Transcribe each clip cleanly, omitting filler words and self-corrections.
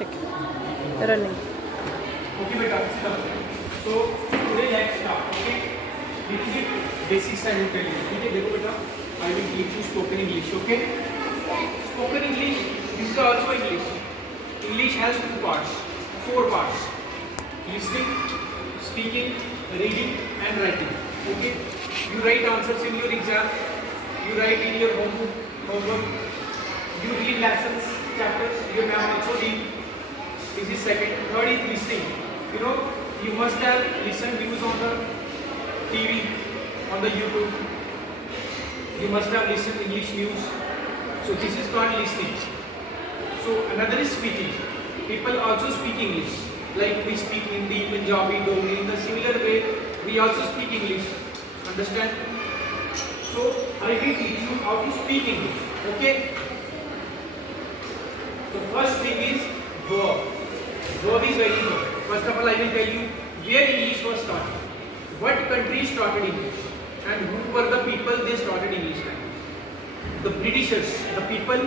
ठीक है running Okay, beta. So today let's start. Okay. This is the basics I will tell you. Okay, देखो बेटा, I will teach you spoken English. Okay. Spoken English. This is also English. English has two parts, four parts: listening, speaking, reading, and writing. Okay. You write answers in your exam. You write in your homework. You read lessons, chapters. Your ma'am also read. This is second. Third is listening. You know, you must have listened news on the TV, on the YouTube. You must have listened English news. So this is called listening. So another is speaking. People also speak English. Like we speak Hindi, Punjabi, Dogri. In the similar way, we also speak English. Understand? So I will teach you how to speak English. Okay? The first thing is verb. Verb is very important. First of all, I will tell you where English was started, what country started English, and who were the people they started English language. The Britishers, the people,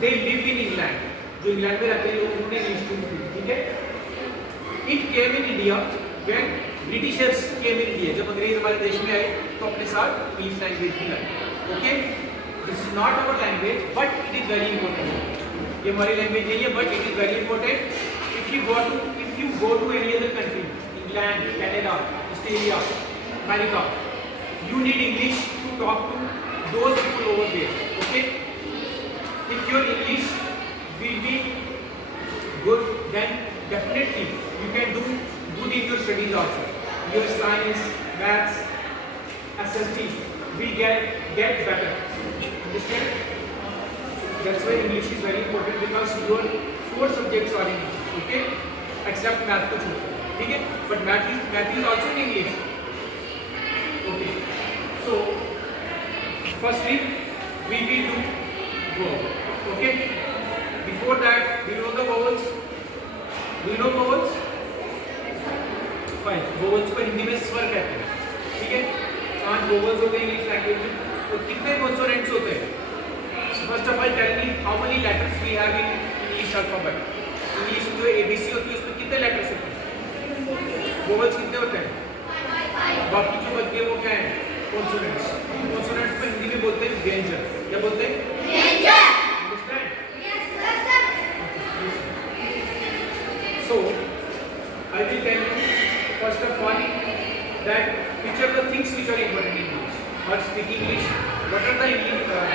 they live in England. जो England में रहते हैं लोग उन्होंने English सीखी, ठीक है? It came in India when Britishers came in India. जब अंग्रेज हमारे देश में आए तो अपने साथ इंग्लिश लैंग्वेज भी लाए. Okay? This is not our language, but it is very important. ये हमारी लैंग्वेज नहीं है, but it is very important. If you go to any other country, England, Canada, Australia, America, you need English to talk to those people over there. Okay? If your English will be good, then definitely you can do good in your studies also. Your science, maths, SST will get better. Understand? That's why English is very important, because your 4 subjects are in English. Okay? Except math को छोड़, ठीक है? But math is also in English. Okay. So firstly we will do verb. Okay? Before that, do you know the vowels? Do you know vowels? Fine. Vowels को हिंदी में स्वर कहते हैं, ठीक है? 5 vowels होते हैं इंग्लिश लैंग्वेज में. तो कितने कॉन्सोनेंट्स होते हैं? First of all, tell me how many letters we have in English alphabet. English जो ABC होती है उसमें कितने लेटर्स होते हैं? वोवेल्स कितने होते हैं? बाकी जो बच गए वो क्या है? कॉन्सोनेंट्स. कॉन्सोनेंट्स में हिंदी में बोलते हैं व्यंजन. क्या बोलते हैं? व्यंजन. Understand? Yes sir. So I will tell you first of all that which are the things which are important in English. For speaking English, what are the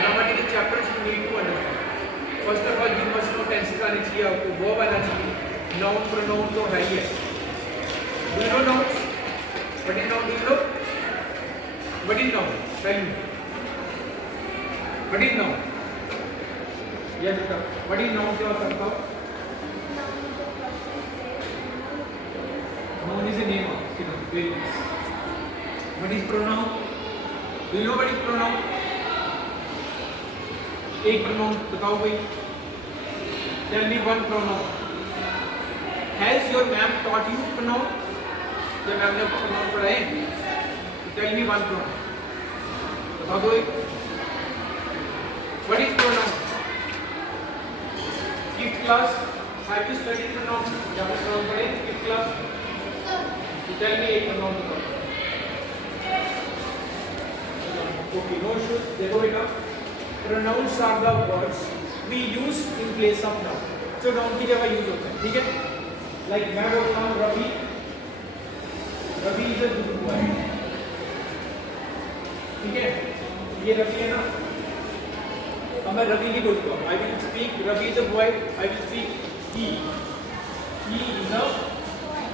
grammatical chapters you need to understand? First of all, you must know tenses आने चाहिए आपको, verb आना चाहिए, noun pronoun तो है ही है. Do you know nouns? What is noun? Do you know? What is noun? Tell me. What is noun? Yes, sir. What is noun? क्या होता है? Noun is a name of. Very nice. What is pronoun? Do you know what is pronoun? एक pronoun बताओ भाई. Tell me one pronoun. Has your ma'am taught you pronoun? जब ma'am ने आपको pronoun पढ़ाए, तो tell me one pronoun. बता दो एक. What is pronoun? Fifth class. Have you studied pronoun? जब आप pronoun पढ़े fifth class. तो tell me एक pronoun बताओ. Okay, no issues. देखो बेटा. Pronouns are the words we use in place of noun. जो noun की जगह यूज होते हैं, ठीक है? Like मैं बोलता हूँ Ravi. Ravi is a good boy. ठीक है? ये रवि है ना? अब मैं रवि नहीं बोलता हूँ. I will speak. Ravi is a boy. I will speak he. He is a good boy.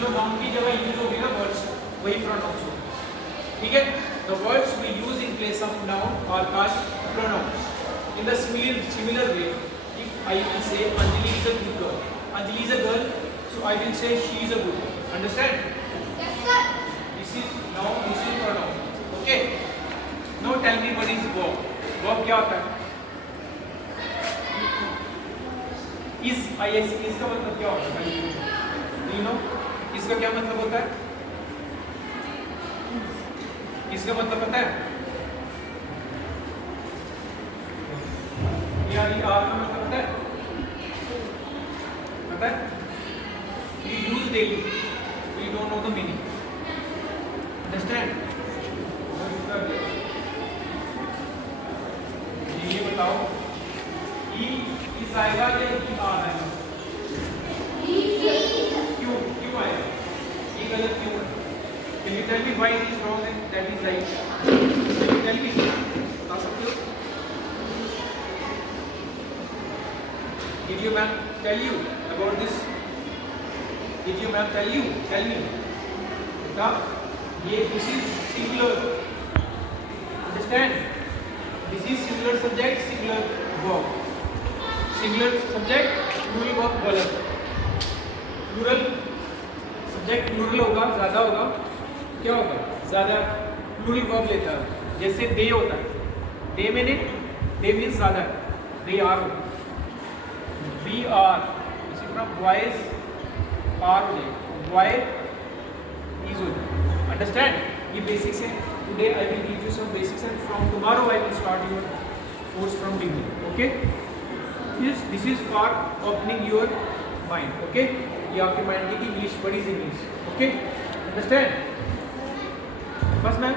जो noun की जगह यूज होगी ना words, वही pronouns होगा. ठीक है? The words we use in place of noun are called pronouns. In the similar way, if I will say Anjali is a good girl, Anjali is a girl, so I will say she is a good girl. Understand? Yes, sir. This is noun, this is pronoun. Okay? Now tell me what is verb. Verb क्या होता है? Is का मतलब क्या होता है? Do you know? इसका क्या मतलब होता है? इसका मतलब पता है? यार ये आर का मतलब पता है? पता है? You use daily, you don't know the meaning. Understand? ये बताओ, E इस आएगा या E आ आएगा? क्यों आएगा? ये गलत क्यों है? Can you tell me why it is wrong and that is right? Can you tell me? बता सकते हो? Did your ma'am tell you about this? Did your ma'am tell you? Tell me. बेटा, ये this is singular. Understand? This is singular subject, singular verb. Singular subject, plural verb गलत. Plural subject plural होगा, ज़्यादा होगा. क्या होगा? ज़्यादा plural verb लेता है. जैसे they होता है. They means ज़्यादा. They are. We are. इसी तरह boys are हो जाएगा. Boy is हो जाएगा. Understand? ये basics है. Today I will teach you some basics and from tomorrow I will start your course from beginning. Okay? This is for opening your mind. Okay? ये आपके mind की English, what is English? Okay? Understand? बस ma'am